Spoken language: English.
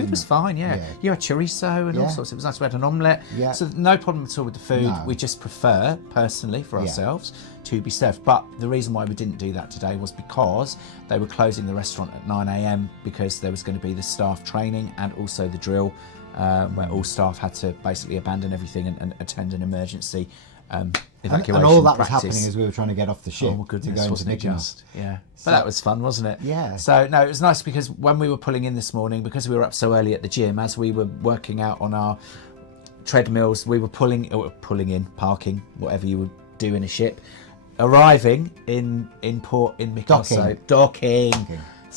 food was fine, yeah. You had chorizo and all sorts. It was nice. We had an omelette. Yeah. So no problem at all with the food. No. We just prefer, personally, for ourselves, to be served. But the reason why we didn't do that today was because they were closing the restaurant at 9 a.m. because there was going to be the staff training and also the drill where all staff had to basically abandon everything and attend an emergency evacuation and all that practice. was happening as we were trying to get off the ship. Oh my goodness, to go wasn't it into Mykonos. just? Yeah. But that was fun, wasn't it? Yeah. So, no, it was nice because when we were pulling in this morning, because we were up so early at the gym, as we were working out on our treadmills, we were parking, whatever you would do in a ship, arriving in port in Mykonos. Docking. Docking.